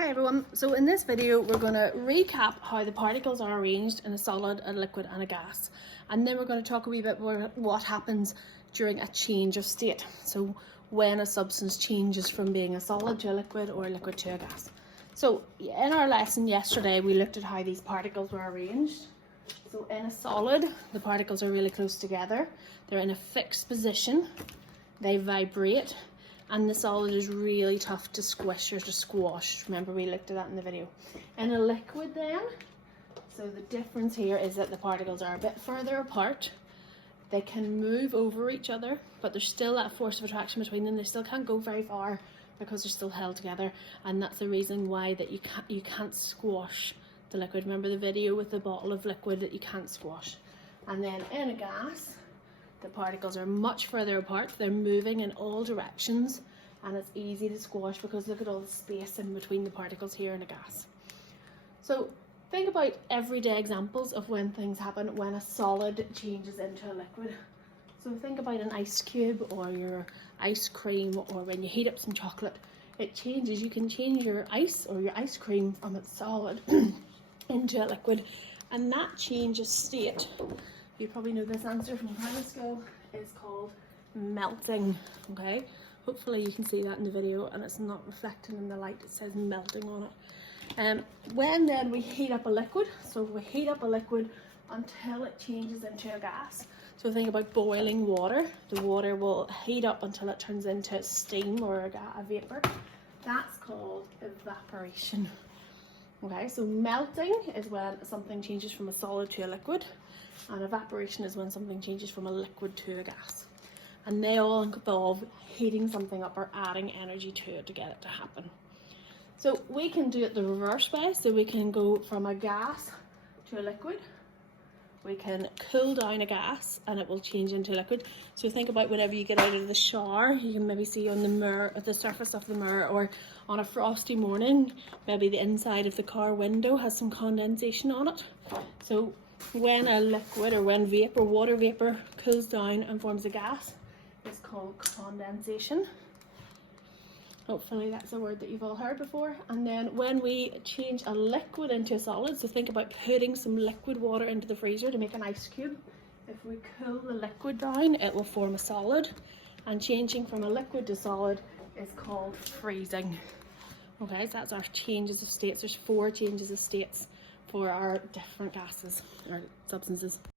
Hi everyone, so in this video we're going to recap how the particles are arranged in a solid, a liquid and a gas, and then we're going to talk a wee bit about what happens during a change of state, so when a substance changes from being a solid to a liquid or a liquid to a gas. So in our lesson yesterday we looked at how these particles were arranged. So in a solid the particles are really close together, they're in a fixed position, they vibrate, and the solid is really tough to squish or to squash. Remember, we looked at that in the video. In a liquid then, so the difference here is that the particles are a bit further apart. They can move over each other, but there's still that force of attraction between them. They still can't go very far because they're still held together, and that's the reason why that you can't squash the liquid. Remember the video with the bottle of liquid that you can't squash. And then in a gas, the particles are much further apart, they're moving in all directions, and it's easy to squash because look at all the space in between the particles here in a gas. So think about everyday examples of when things happen when a solid changes into a liquid. So think about an ice cube or your ice cream, or when you heat up some chocolate, it changes. You can change your ice or your ice cream from its solid into a liquid, and that change of state, you probably know this answer from primary school, is called melting. Okay, hopefully you can see that in the video and it's not reflecting in the light. It says melting on it. When then we heat up a liquid, so we heat up a liquid until it changes into a gas. So think about boiling water. The water will heat up until it turns into steam or a vapor. That's called evaporation. Okay, so melting is when something changes from a solid to a liquid, and evaporation is when something changes from a liquid to a gas. And they all involve heating something up or adding energy to it to get it to happen. So we can do it the reverse way, so we can go from a gas to a liquid. We can cool down a gas and it will change into a liquid. So think about whenever you get out of the shower, you can maybe see on the mirror, at the surface of the mirror, or on a frosty morning, maybe the inside of the car window has some condensation on it. So when a liquid or when water vapor cools down and forms a gas, it's called condensation. Hopefully that's a word that you've all heard before. And then when we change a liquid into a solid, so think about putting some liquid water into the freezer to make an ice cube. If we cool the liquid down, it will form a solid. And changing from a liquid to solid is called freezing. Okay, so that's our changes of states. There's 4 changes of states for our different gases or substances.